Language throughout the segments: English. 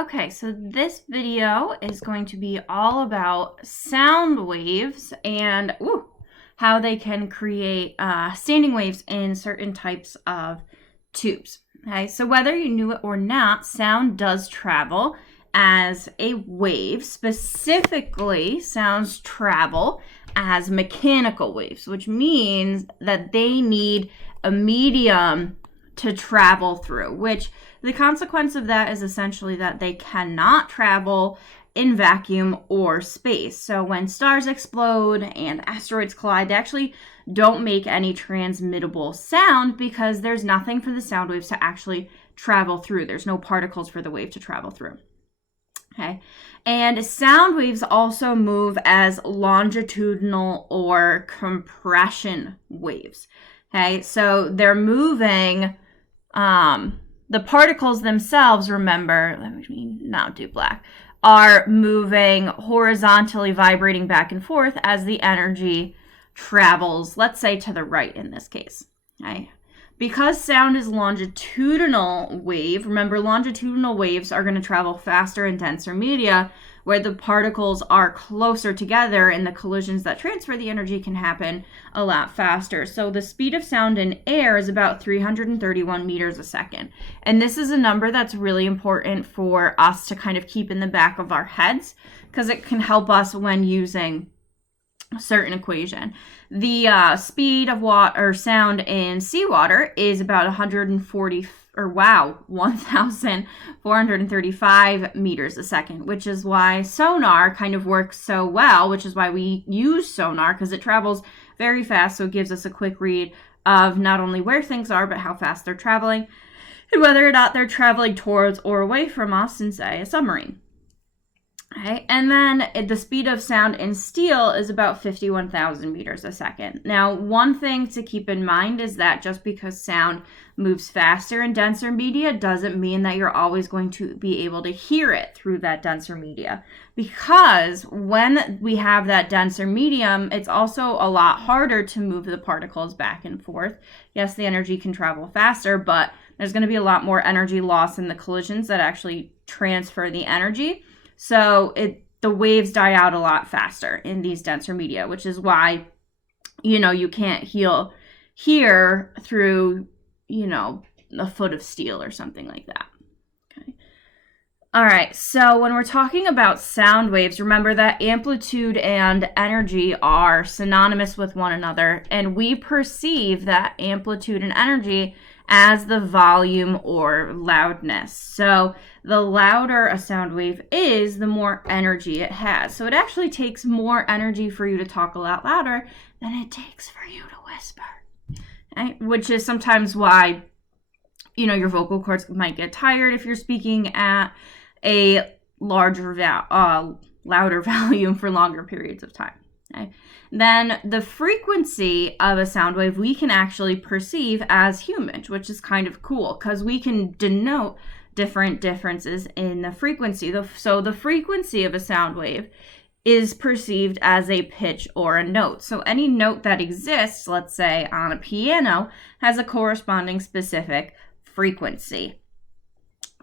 Okay, so this video is going to be all about sound waves and how they can create standing waves in certain types of tubes. Okay, so whether you knew it or not, sound does travel as a wave. Specifically, sounds travel as mechanical waves, which means that they need a medium to travel through, which the consequence of that is essentially that they cannot travel in vacuum or space. So when stars explode and asteroids collide, they actually don't make any transmittable sound because there's nothing for the sound waves to actually travel through. There's no particles for the wave to travel through. Okay. And sound waves also move as longitudinal or compression waves. Okay. So they're moving, the particles themselves, remember, let me not do black, are moving horizontally, vibrating back and forth as the energy travels, let's say to the right in this case. Okay. Because sound is longitudinal wave, remember longitudinal waves are going to travel faster in denser media where the particles are closer together and the collisions that transfer the energy can happen a lot faster. So the speed of sound in air is about 331 meters a second. And this is a number that's really important for us to kind of keep in the back of our heads because it can help us when using a certain equation. The speed of sound in seawater is about 1,435 meters a second, which is why sonar kind of works so well, which is why we use sonar, because it travels very fast, so it gives us a quick read of not only where things are, but how fast they're traveling, and whether or not they're traveling towards or away from us in, say, a submarine. Okay, and then the speed of sound in steel is about 51,000 meters a second. Now, one thing to keep in mind is that just because sound moves faster in denser media doesn't mean that you're always going to be able to hear it through that denser media. Because when we have that denser medium, it's also a lot harder to move the particles back and forth. Yes, the energy can travel faster, but there's going to be a lot more energy loss in the collisions that actually transfer the energy. So the waves die out a lot faster in these denser media, which is why, you can't hear through, a foot of steel or something like that. Okay. All right. So when we're talking about sound waves, remember that amplitude and energy are synonymous with one another, and we perceive that amplitude and energy as the volume or loudness. So the louder a sound wave is, the more energy it has. So it actually takes more energy for you to talk a lot louder than it takes for you to whisper. Okay? Which is sometimes why, your vocal cords might get tired if you're speaking at a louder volume for longer periods of time. Okay? Then the frequency of a sound wave we can actually perceive as humans, which is kind of cool because we can denote different differences in the frequency. So the frequency of a sound wave is perceived as a pitch or a note. So any note that exists, let's say on a piano, has a corresponding specific frequency.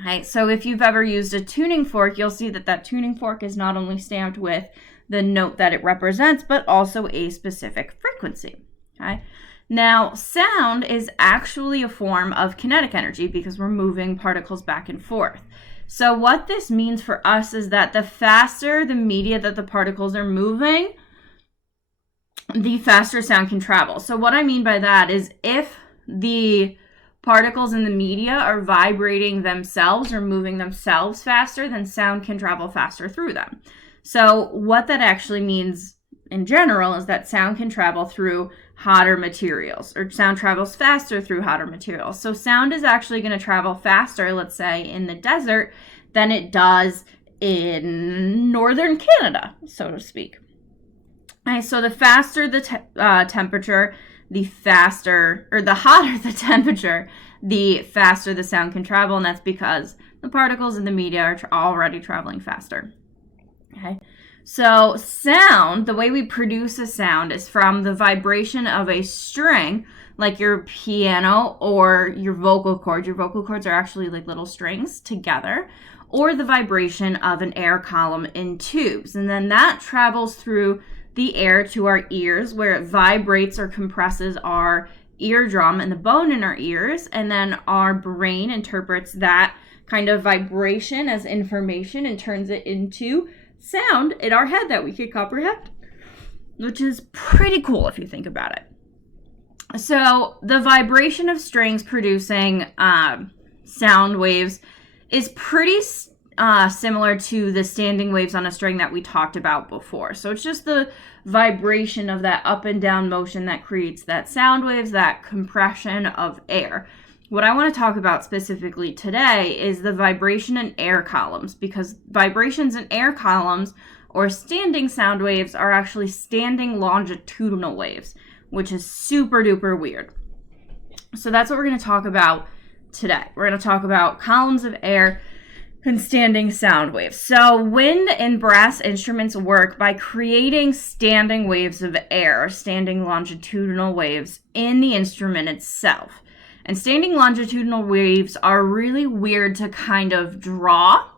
Okay, so if you've ever used a tuning fork, you'll see that tuning fork is not only stamped with the note that it represents, but also a specific frequency. Okay. Now, sound is actually a form of kinetic energy because we're moving particles back and forth. So what this means for us is that the faster the media that the particles are moving, the faster sound can travel. So what I mean by that is if the particles in the media are vibrating themselves or moving themselves faster, then sound can travel faster through them. So what that actually means in general is that sound can travel through hotter materials, or sound travels faster through hotter materials. So sound is actually going to travel faster, let's say, in the desert than it does in northern Canada, so to speak. Okay, so the faster the temperature, the hotter the temperature, the faster the sound can travel, and that's because the particles in the media are already traveling faster. Okay, so sound, the way we produce a sound is from the vibration of a string, like your piano or your vocal cords. Your vocal cords are actually like little strings together, or the vibration of an air column in tubes. And then that travels through the air to our ears, where it vibrates or compresses our eardrum and the bone in our ears. And then our brain interprets that kind of vibration as information and turns it into sound in our head that we can comprehend, which is pretty cool if you think about it. So the vibration of strings producing sound waves is pretty similar to the standing waves on a string that we talked about before. So it's just the vibration of that up and down motion that creates that sound waves, that compression of air. What I want to talk about specifically today is the vibration in air columns, because vibrations in air columns or standing sound waves are actually standing longitudinal waves, which is super duper weird. So that's what we're going to talk about today. We're going to talk about columns of air and standing sound waves. So wind and brass instruments work by creating standing waves of air, standing longitudinal waves in the instrument itself. And standing longitudinal waves are really weird to kind of draw.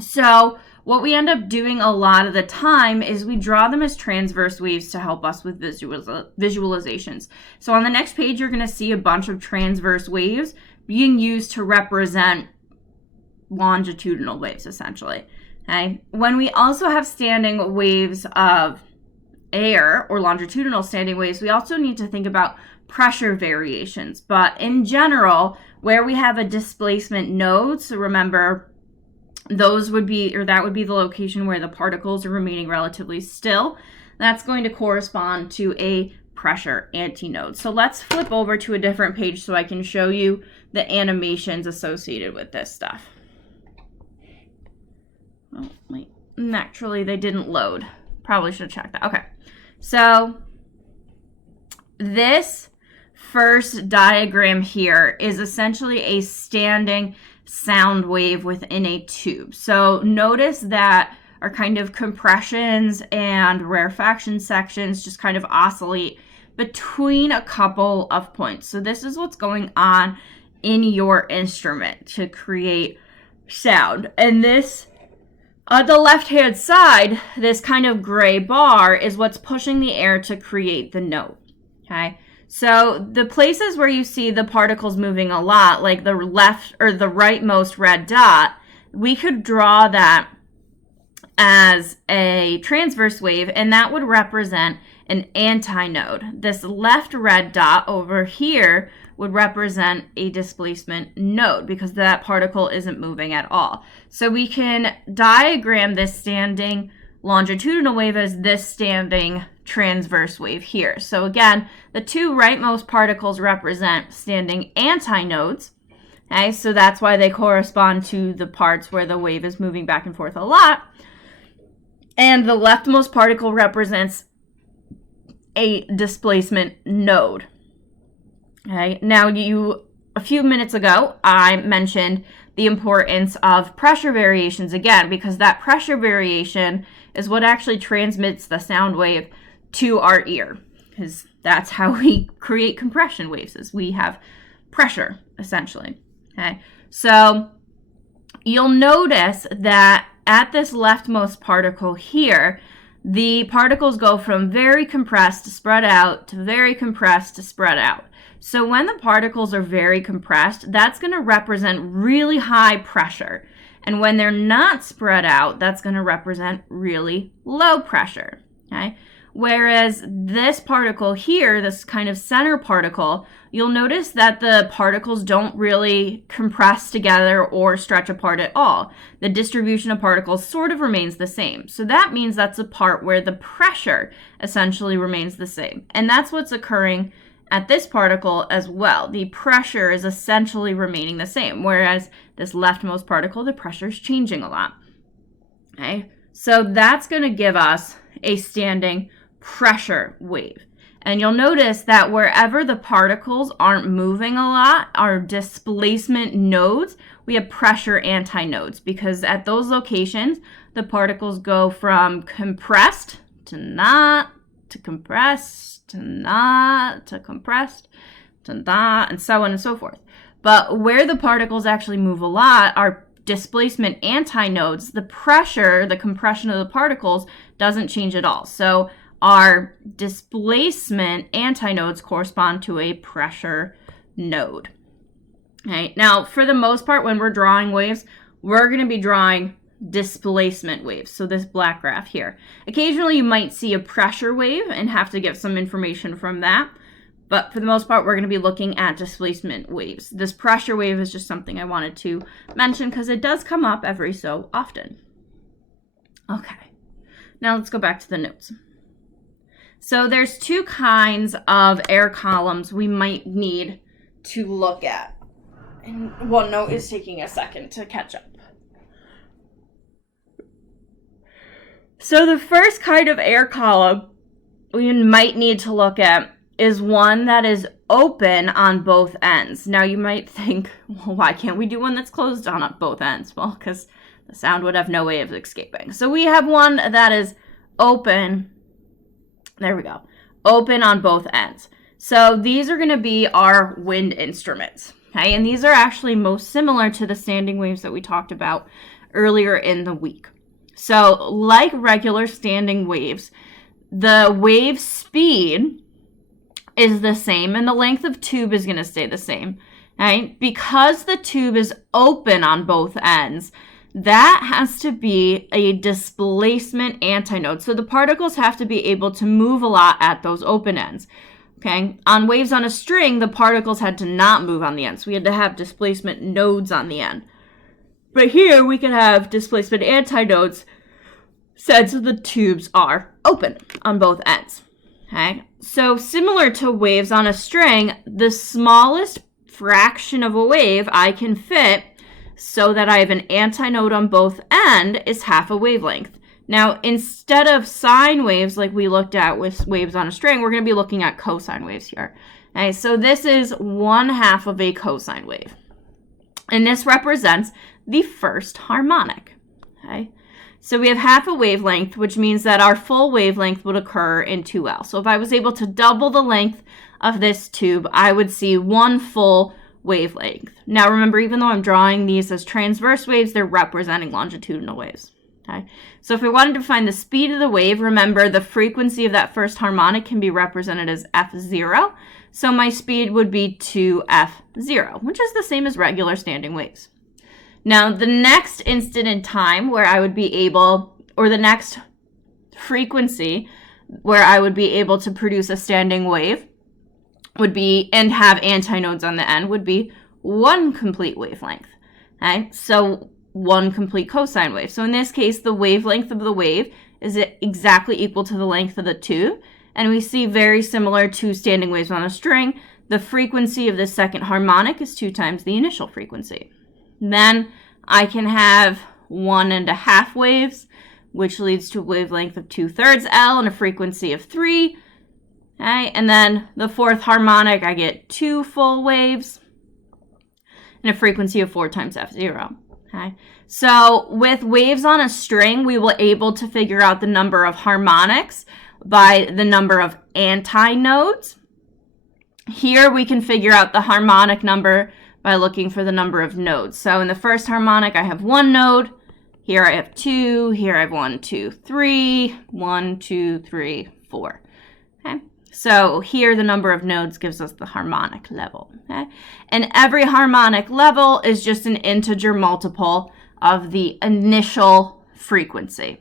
So what we end up doing a lot of the time is we draw them as transverse waves to help us with visualizations. So on the next page, you're going to see a bunch of transverse waves being used to represent longitudinal waves, essentially. Okay. When we also have standing waves of air or longitudinal standing waves, we also need to think about pressure variations. But in general, where we have a displacement node, so remember, those would be, or that would be the location where the particles are remaining relatively still. That's going to correspond to a pressure antinode. So let's flip over to a different page so I can show you the animations associated with this stuff. Oh, wait, naturally they didn't load. Probably should have checked that. Okay, so this first diagram here is essentially a standing sound wave within a tube. So notice that our kind of compressions and rarefaction sections just kind of oscillate between a couple of points. So this is what's going on in your instrument to create sound. And this, on the left-hand side, this kind of gray bar is what's pushing the air to create the note. Okay. So the places where you see the particles moving a lot, like the left or the rightmost red dot, we could draw that as a transverse wave, and that would represent an antinode. This left red dot over here would represent a displacement node because that particle isn't moving at all. So we can diagram this standing longitudinal wave as this standing transverse wave here. So again, the two rightmost particles represent standing antinodes. Okay, so that's why they correspond to the parts where the wave is moving back and forth a lot. And the leftmost particle represents a displacement node. Okay, now a few minutes ago, I mentioned the importance of pressure variations again, because that pressure variation is what actually transmits the sound wave to our ear, because that's how we create compression waves, is we have pressure, essentially. Okay, so you'll notice that at this leftmost particle here, the particles go from very compressed to spread out to very compressed to spread out. So when the particles are very compressed, that's going to represent really high pressure. And when they're not spread out, that's going to represent really low pressure. Okay? Whereas this particle here, this kind of center particle, you'll notice that the particles don't really compress together or stretch apart at all. The distribution of particles sort of remains the same. So that means that's a part where the pressure essentially remains the same. And that's what's occurring at this particle as well. The pressure is essentially remaining the same, whereas this leftmost particle, the pressure is changing a lot. Okay, so that's going to give us a standing pressure wave. And you'll notice that wherever the particles aren't moving a lot, our displacement nodes, we have pressure antinodes, because at those locations, the particles go from compressed to not, to compressed to not, to compressed to not, and so on and so forth. But where the particles actually move a lot, our displacement antinodes, the pressure, the compression of the particles doesn't change at all. So our displacement antinodes correspond to a pressure node. Okay, now for the most part, when we're drawing waves, we're going to be drawing displacement waves. So this black graph here. Occasionally you might see a pressure wave and have to get some information from that. But for the most part, we're going to be looking at displacement waves. This pressure wave is just something I wanted to mention because it does come up every so often. Okay, now let's go back to the notes. So there's two kinds of air columns we might need to look at. And OneNote is taking a second to catch up. So the first kind of air column we might need to look at is one that is open on both ends. Now you might think, well, why can't we do one that's closed on both ends? Well, because the sound would have no way of escaping. So we have one that is open. There we go. Open on both ends. So these are going to be our wind instruments. Okay, and these are actually most similar to the standing waves that we talked about earlier in the week. So like regular standing waves, the wave speed is the same and the length of tube is going to stay the same. Right? Because the tube is open on both ends, that has to be a displacement antinode. So the particles have to be able to move a lot at those open ends. Okay, on waves on a string, the particles had to not move on the ends. We had to have displacement nodes on the end. But here we can have displacement antinodes since the tubes are open on both ends. Okay, so similar to waves on a string, the smallest fraction of a wave I can fit so that I have an antinode on both ends is half a wavelength. Now, instead of sine waves like we looked at with waves on a string, we're going to be looking at cosine waves here. Okay, so this is 1/2 of a cosine wave. And this represents the first harmonic. Okay, so we have half a wavelength, which means that our full wavelength would occur in 2L. So if I was able to double the length of this tube, I would see one full wavelength. Now remember, even though I'm drawing these as transverse waves, they're representing longitudinal waves. Okay, so if we wanted to find the speed of the wave, remember the frequency of that first harmonic can be represented as f0. So my speed would be 2f0, which is the same as regular standing waves. Now the next instant in time where I would be able, or the next frequency where I would be able to produce a standing wave would be, and have antinodes on the end, would be one complete wavelength. Okay, so one complete cosine wave. So in this case, the wavelength of the wave is exactly equal to the length of the tube. And we see very similar to standing waves on a string, the frequency of the second harmonic is 2 times the initial frequency. Then I can have 1.5 waves, which leads to a wavelength of 2/3 L and a frequency of 3. Okay, and then the fourth harmonic, I get 2 full waves and a frequency of 4 times f0. Okay, so with waves on a string, we were able to figure out the number of harmonics by the number of antinodes. Here we can figure out the harmonic number by looking for the number of nodes. So in the first harmonic, I have 1 node. Here I have 2. Here I have 1, 2, 3. 1, 2, 3, 4. Okay. So here the number of nodes gives us the harmonic level. Okay? And every harmonic level is just an integer multiple of the initial frequency.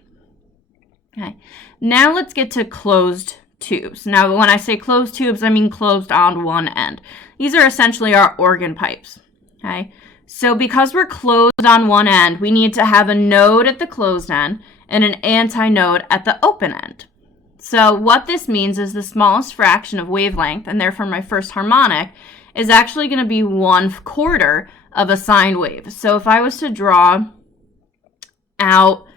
Okay. Now let's get to closed tubes. Now when I say closed tubes, I mean closed on one end. These are essentially our organ pipes. Okay. So because we're closed on one end, we need to have a node at the closed end and an antinode at the open end. So what this means is the smallest fraction of wavelength, and therefore my first harmonic, is actually going to be 1/4 of a sine wave. So if I was to draw out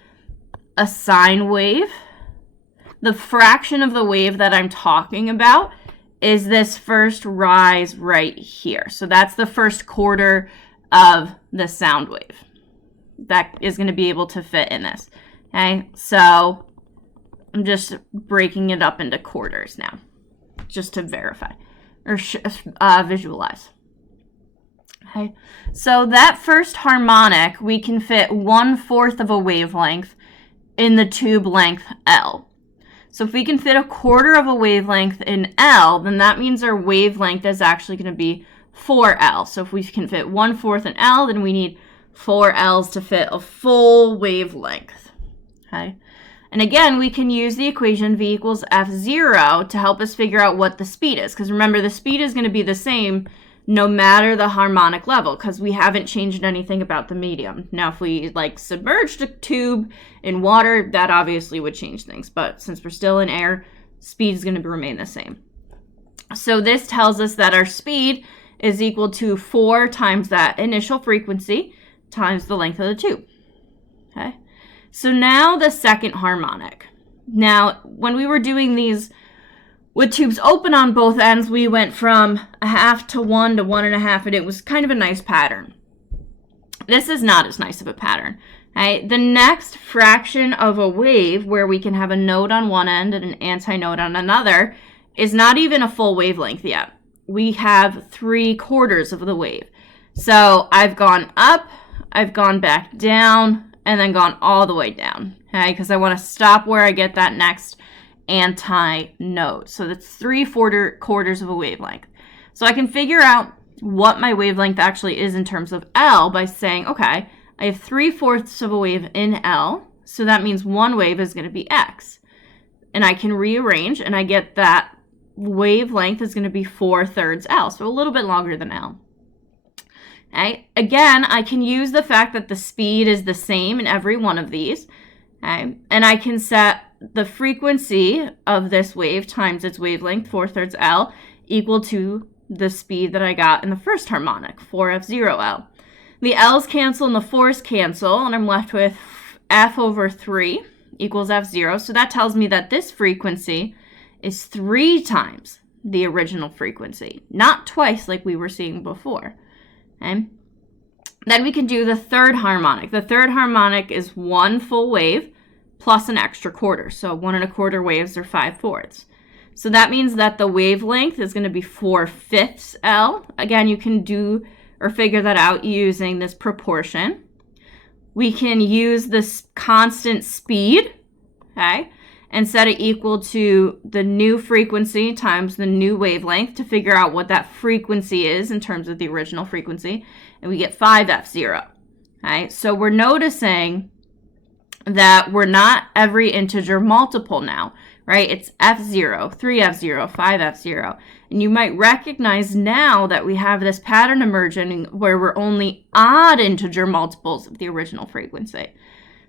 a sine wave, the fraction of the wave that I'm talking about is this first rise right here. So that's the first quarter of the sound wave that is going to be able to fit in this. Okay, so I'm just breaking it up into quarters now, just to verify or visualize. Okay, so that first harmonic, we can fit 1/4 of a wavelength in the tube length L. So if we can fit 1/4 of a wavelength in L, then that means our wavelength is actually going to be 4L. So if we can fit 1/4 in L, then we need 4 L's to fit a full wavelength. Okay. And again, we can use the equation V equals F0 to help us figure out what the speed is. Because remember, the speed is going to be the same no matter the harmonic level, because we haven't changed anything about the medium. Now, if we submerged a tube in water, that obviously would change things. But since we're still in air, speed is going to remain the same. So this tells us that our speed is equal to 4 times that initial frequency times the length of the tube. Okay. So now the second harmonic. Now, when we were doing these with tubes open on both ends, we went from 1/2 to 1 to 1.5, and it was kind of a nice pattern. This is not as nice of a pattern. Okay? The next fraction of a wave, where we can have a node on one end and an antinode on another, is not even a full wavelength yet. We have 3/4 of the wave. So I've gone up, I've gone back down, and then gone all the way down. Okay? Because I want to stop where I get that next antinode. So that's 3/4 of a wavelength. So I can figure out what my wavelength actually is in terms of L by saying, okay, I have 3/4 of a wave in L, so that means one wave is going to be X. And I can rearrange, and I get that wavelength is going to be 4/3 L, so a little bit longer than L. Okay? Again, I can use the fact that the speed is the same in every one of these. Okay? And I can set the frequency of this wave times its wavelength, 4/3 L, equal to the speed that I got in the first harmonic, 4F0L. The L's cancel and the 4's cancel, and I'm left with F/3 equals F0. So that tells me that this frequency is 3 times the original frequency, not twice like we were seeing before. Okay? Then we can do the third harmonic. The third harmonic is 1 full wave plus an extra quarter. So 1 1/4 waves are 5/4. So that means that the wavelength is going to be 4/5 L. Again, you can do or figure that out using this proportion. We can use this constant speed, okay, and set it equal to the new frequency times the new wavelength to figure out what that frequency is in terms of the original frequency. And we get 5F0. Okay, so we're noticing that we're not every integer multiple now, right? It's F0, 3F0, 5F0. And you might recognize now that we have this pattern emerging where we're only odd integer multiples of the original frequency.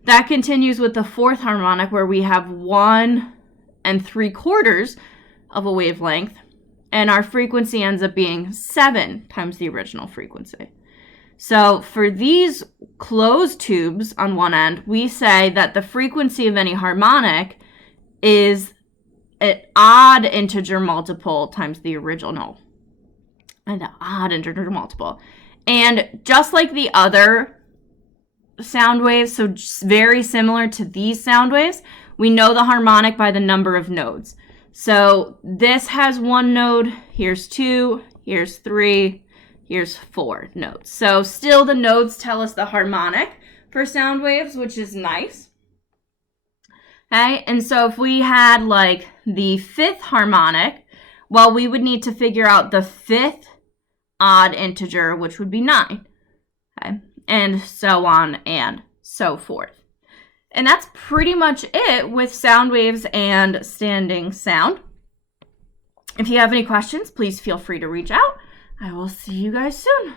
That continues with the fourth harmonic, where we have 1 3/4 of a wavelength, and our frequency ends up being 7 times the original frequency. So for these closed tubes on one end, we say that the frequency of any harmonic is an odd integer multiple times the original. An odd integer multiple. And just like the other sound waves, so very similar to these sound waves, we know the harmonic by the number of nodes. So this has 1 node, here's 2, here's 3, here's 4 nodes. So still the nodes tell us the harmonic for sound waves, which is nice. Okay, and so if we had the 5th harmonic, well, we would need to figure out the 5th odd integer, which would be 9. Okay, and so on and so forth. And that's pretty much it with sound waves and standing sound. If you have any questions, please feel free to reach out. I will see you guys soon.